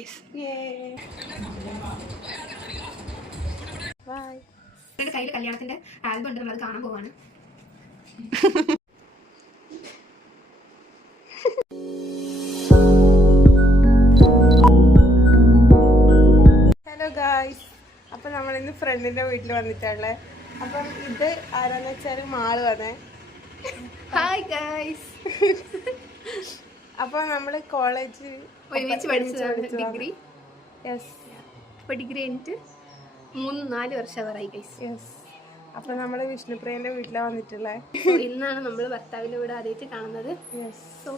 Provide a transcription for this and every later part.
Guys. എന്റെ കയ്യിൽ കല്യാണത്തിന്റെ ആൽബം ഉണ്ട്, നമ്മളത് കാണാൻ പോവാണ്. ഹലോ ഗായ്സ്, അപ്പൊ നമ്മളിന്ന് ഫ്രണ്ടിന്റെ വീട്ടിൽ വന്നിട്ടുള്ളേ. അപ്പം ഇത് ആരാന്ന് വെച്ചാല് മാള് വന്നേ. Hi guys. അപ്പൊ നമ്മള് കോളേജ് ഒരുമിച്ച് പഠിച്ചതാണ്, ഡിഗ്രി. യെസ്. അപ്പൊ ഡിഗ്രി കഴിഞ്ഞിട്ട് 3-4 വർഷമായി ഗൈസ്. യെസ്. അപ്പൊ നമ്മള് വിഷ്ണുപ്രിയന്റെ വീട്ടിലാണ് വന്നിട്ടുള്ളേ. ഇന്നാണ് നമ്മൾ ഭർത്താവിന്റെ വീട് ആദ്യമായിട്ട് കാണുന്നത്. യെസ്. സോ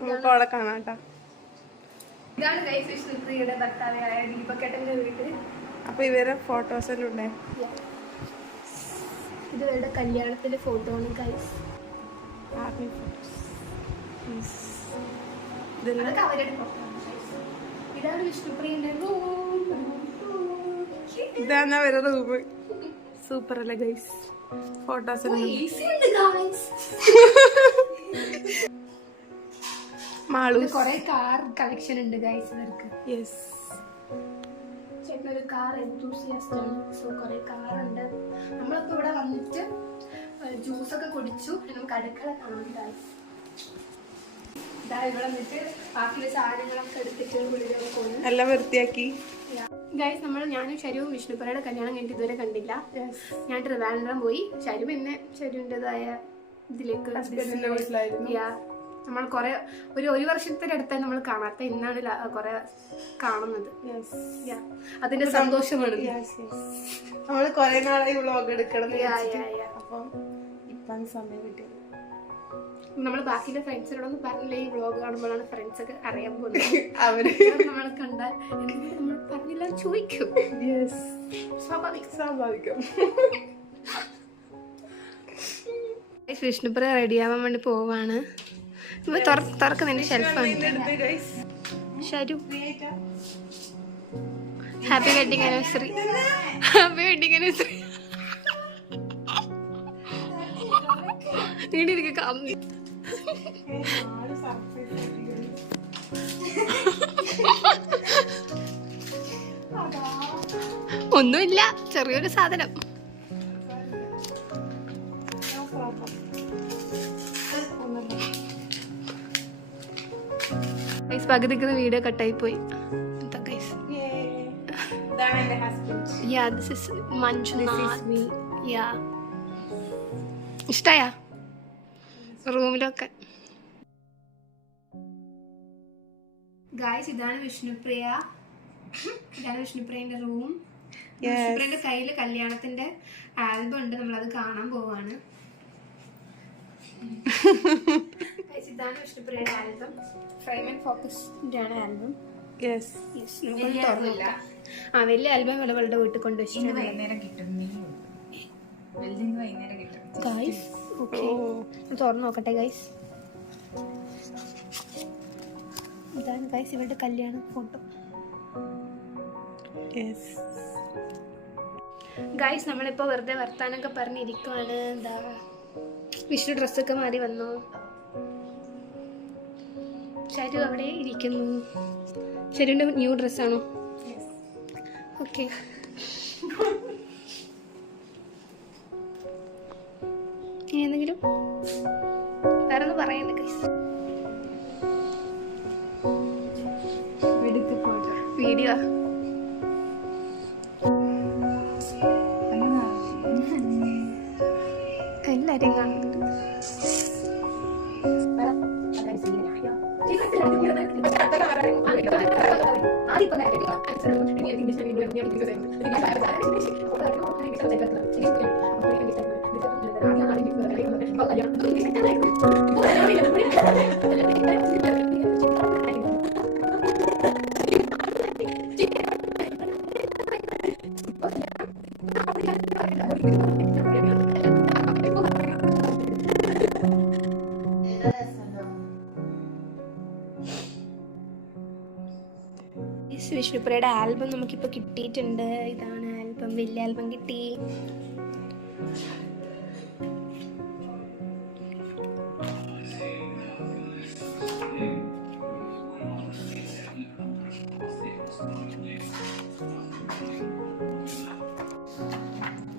നമുക്ക് അവളെ കാണാട്ടോ. ഇതാണ് ഗൈസ് വിഷ്ണുപ്രിയയുടെ ഭർത്താവായ ദീപക്കേട്ടന്റെ വീട്. അപ്പൊ ഇവരെ ഫോട്ടോസ് എല്ലാം ഉണ്ടേ. ഇത് ഇവരുടെ കല്യാണത്തിന്റെ ഫോട്ടോ ആണ് ഗൈസ്. അതൊക്കെ അവരുടെ ഫോട്ടോ. ഇതാണ് വിഷ്ണുപ്രിയന്റെ റൂം. ഇതാണ് അവരുടെ റൂം. സൂപ്പർ അല്ലേ ഗൈസ്? ഫോട്ടോസ് മാളു. കൊറേ കാർ കളക്ഷൻ ഉണ്ട് ഗൈസ് ഇവർക്ക്. യെസ്. ചേട്ടനൊരു കാർ എന്തൂസിയാസ്റ്റ് ആണ്. സോ കൊറേ കാറുണ്ട്. നമ്മളിപ്പോ ഇവിടെ വന്നിട്ട് ജ്യൂസൊക്കെ കുടിച്ചു. നമുക്ക് അടുക്കള കാണാം ഗൈസ്. ഇതാ ഇവിടെ വന്നിട്ട് ബാക്കിയുള്ള സാധനങ്ങളൊക്കെ എടുത്തിട്ട് ഉള്ളിലൊക്കെ എല്ലാം വൃത്തിയാക്കി. ഗൈസ്, ഞാനും ഷരുവും വിഷ്ണുപ്രിയയുടെ കല്യാണം കഴിഞ്ഞിട്ട് ഇതുവരെ കണ്ടില്ല. ഞാൻ ട്രിവാൻഡ്രം പോയി. ഷരു പിന്നെ ഷരുവിൻ്റെതായ ഇതിലേക്ക് നമ്മൾ കുറെ ഒരു വർഷത്തിന്റെ അടുത്തായി നമ്മൾ കാണാത്ത. ഇന്നാണ് കുറെ കാണുന്നത്. അതിന്റെ സന്തോഷമാണ്. നമ്മള് കൊറേ നാളായി വ്ളോഗ് എടുക്കണം. അപ്പം ഇപ്പം സമയം കിട്ടിയത്. നമ്മൾ ബാക്കിയുള്ള ഫ്രണ്ട്സിനോടൊന്നും പറഞ്ഞില്ല. ഈ വ്ളോഗ് കാണുമ്പോഴാണ് ഫ്രണ്ട്സ് ഒക്കെ അറിയാൻ പോകുന്നത്. അവര് നമ്മൾ കണ്ടാൽ നമ്മൾ പറഞ്ഞില്ല ചോദിക്കും. സ്വാഭാവികം. വിഷ്ണുപ്രിയ റെഡിയാവാൻ വേണ്ടി പോവാണ്. തുറക്കുന്നതിന്റെ ഷെൽഫാണ്. Sharu, happy wedding anniversary. Happy wedding anniversary. നീണ്ടിരിക്കും കാന്തി. ഒന്നുമില്ല, ചെറിയൊരു സാധനം. പകുതിക്കുന്ന വീഡിയോ കട്ടായി പോയി. ഇഷ്ടായ റൂമിലൊക്കെ. ഗായ്സ്, ഇതാണ് വിഷ്ണുപ്രിയ. ഇതാണ് വിഷ്ണുപ്രിയന്റെ റൂം. വിഷ്ണുപ്രിയന്റെ കയ്യില് കല്യാണത്തിന്റെ ആൽബം ഉണ്ട്, നമ്മളത് കാണാൻ പോവാണ്. ഇതാണ് വിഷ്ണുപ്രിയയുടെ ആൽബം. ഫ്രെയിം ആൻഡ് ഫോക്കസിന്റെ ആണ് ആൽബം. വലിയ ആൽബം ഇവളുടെ വീട്ടിൽ കൊണ്ടുവച്ചു. തുറന്നു നോക്കട്ടെ ഗൈസ്. ഇതാണ് ഗൈസ് ഇവരുടെ കല്യാണ ഫോട്ടോ. ഗൈസ്, നമ്മളിപ്പോ വെറുതെ വർത്താനൊക്കെ പറഞ്ഞിരിക്കുവാണ്. എന്താ വിഷു ഡ്രസ്സൊക്കെ മാറി വന്നു. ഷരു അവിടെ ഇരിക്കുന്നു. ഷരുവിന്റെ ന്യൂ ഡ്രസ്സാണോ? ഓക്കെ. ഇനി എന്തെങ്കിലും വേറെ ഒന്ന് പറയണ്ട ഗൈസ്. വീഡിയോ എല്ലാരും കാണുന്നുണ്ട്. വിഷ്ണുപ്രിയയുടെ ആൽബം നമുക്കിപ്പോൾ കിട്ടിയിട്ടുണ്ട്. ഇതാണ് ആൽബം. വലിയ ആൽബം കിട്ടി.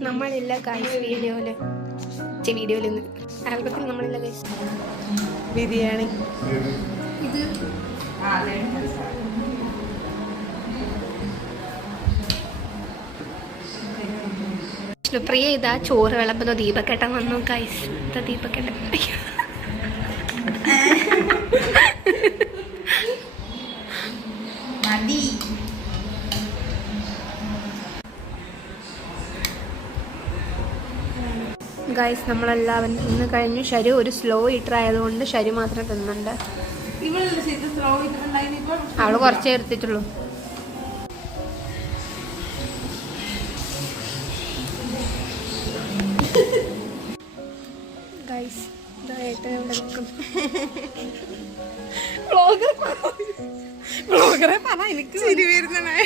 നമ്മളില്ല ഗൈസ് വീഡിയോയില് നിന്ന് ആൽബത്തിൽ നമ്മളില്ല ഗൈസ്. ബിരിയാണി ഇത് പ്രിയ ഇതാ ചോറ് വിളമ്പുന്ന ദീപക്കേട്ടൻ വന്നു ഗൈസ്. ഇതാ ദീപക്കേട്ടൻ. ഗൈസ് നമ്മളെല്ലാവരും ഇന്ന് കഴിഞ്ഞു. ശരി ഒരു സ്ലോ ഈറ്റർ ആയതുകൊണ്ട് ശരി മാത്രം തിന്നുന്നുണ്ട്. അവള് കുറച്ചേ എടുത്തിട്ടുള്ളൂ. ഗൈസ് ഇതായിട്ട് ഇവിടെ നിൽക്കും. ബ്ലോഗറെ പറ, എനിക്ക് ചിരി വരുന്നേ.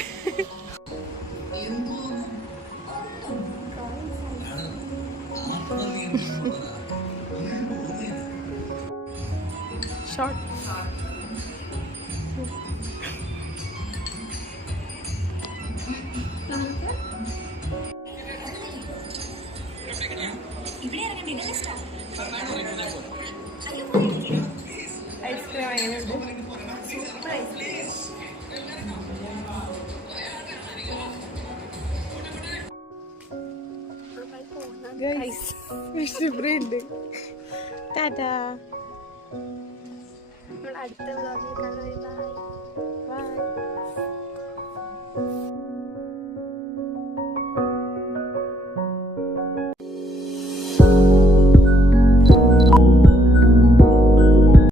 ഷോർട്ട് ഐസ്ക്രീം എങ്ങനെയുണ്ട്? Super ice cream. ഉണ്ട്. ടാറ്റാ. അടുത്ത വ്ലോഗിൽ കാണാം. ബൈ.